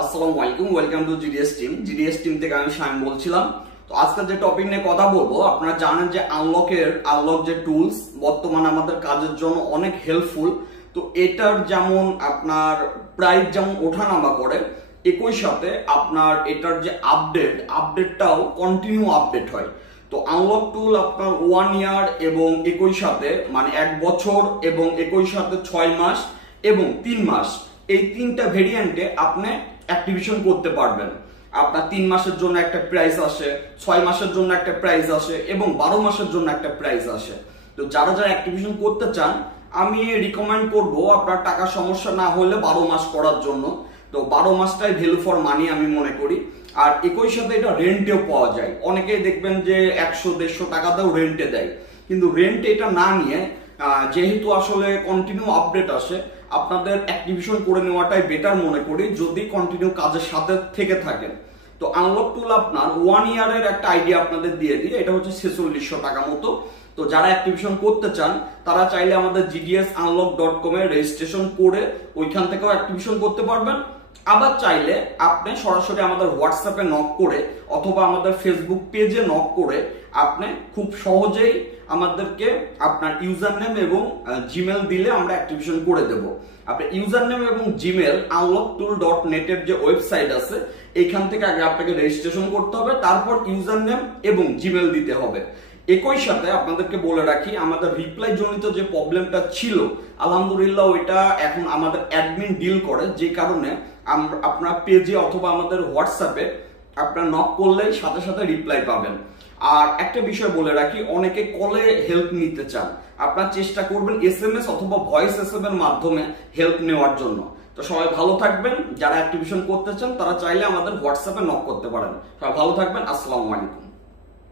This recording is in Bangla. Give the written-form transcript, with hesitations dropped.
আসসালামু আলাইকুম, ওয়েলকাম টু জিডিএস টিম থেকে আমি শামিম বলছিলাম। তো আজকে যে টপিক নিয়ে কথা বলবো, আপনারা জানেন যে আনলক যে টুলস বর্তমানে আমাদের কাজের জন্য অনেক হেল্পফুল। তো এটার যেমন আপনার প্রাইস যেমন ওঠানামা করে, একই সাথে আপনার এটার যে আপডেটটাও কন্টিনিউ আপডেট হয়। তো আনলক টুল আপনার 1 ইয়ার এবং একই সাথে মানে 1 বছর এবং একই সাথে 6 মাস এবং 3 মাস, এই তিনটা ভেরিয়েন্টে আপনি অ্যাক্টিভেশন করতে পারবেন। আপনার 3 মাসের জন্য একটা প্রাইস আসে, 6 মাসের জন্য একটা প্রাইস আসে এবং 12 মাসের জন্য একটা প্রাইস আসে। তো যারা অ্যাক্টিভেশন করতে চান, আমি রিকমেন্ড করব আপনার টাকা সমস্যা না হলে 12 মাস করার জন্য। তো 12 মাসটাই ভ্যালু ফর মানি আমি মনে করি। আর একই সাথে এটা রেন্টেও পাওয়া যায়। অনেকেই দেখবেন যে 100-150 টাকাতেও রেন্টে দেয়, কিন্তু রেন্টে এটা না নিয়ে যেহেতু আসলে কন্টিনিউ আপডেট আসে, আপনাদের অ্যাক্টিভেশন করে নেওয়াটাই বেটার মনে করি যদি কন্টিনিউ কাজের সাথে থেকে থাকেন। তো আনলক টুল আপনার 1 ইয়ারের একটা আইডিয়া আপনাদের দিয়ে দিই, এটা হচ্ছে 4600 টাকা মতো। তো যারা অ্যাক্টিভেশন করতে চান তারা চাইলে আমাদের gdsunlock.com এ রেজিস্ট্রেশন করে ওইখান থেকেও অ্যাক্টিভেশন করতে পারবেন। আবার চাইলে আপনি সরাসরি আমাদের হোয়াটসঅ্যাপে নক করে অথবা আমাদের ফেসবুক পেজে নক করে আপনি খুব সহজেই আমাদেরকে আপনার ইউজার নেম এবং জিমেল দিলে আমরা অ্যাক্টিভেশন করে দেব। আপনার ইউজার নেম এবং জিমেল unlocktool.net এর যে ওয়েবসাইট আছে এইখান থেকে আগে আপনাকে রেজিস্ট্রেশন করতে হবে, তারপর ইউজার নেম এবং জিমেল দিতে হবে। একই সাথে আপনাদেরকে বলে রাখি, আমাদের রিপ্লাই জনিত যে প্রবলেমটা ছিল, আলহামদুলিল্লাহ ওইটা এখন আমাদের অ্যাডমিন ডিল করে, যে কারণে আপনার পেজে অথবা আমাদের হোয়াটসঅ্যাপে আপনার নক করলেই সাথে সাথে রিপ্লাই পাবেন। আর একটা বিষয় বলে রাখি, অনেকে কলে হেল্প নিতে চান, আপনার চেষ্টা করবেন SMS অথবা ভয়েস SMS এর মাধ্যমে হেল্প নেওয়ার জন্য। তো সবাই ভালো থাকবেন, যারা অ্যাক্টিভেশন করতে চান তারা চাইলে আমাদের হোয়াটসঅ্যাপে নক করতে পারেন। সবাই ভালো থাকবেন, আসসালামু আলাইকুম।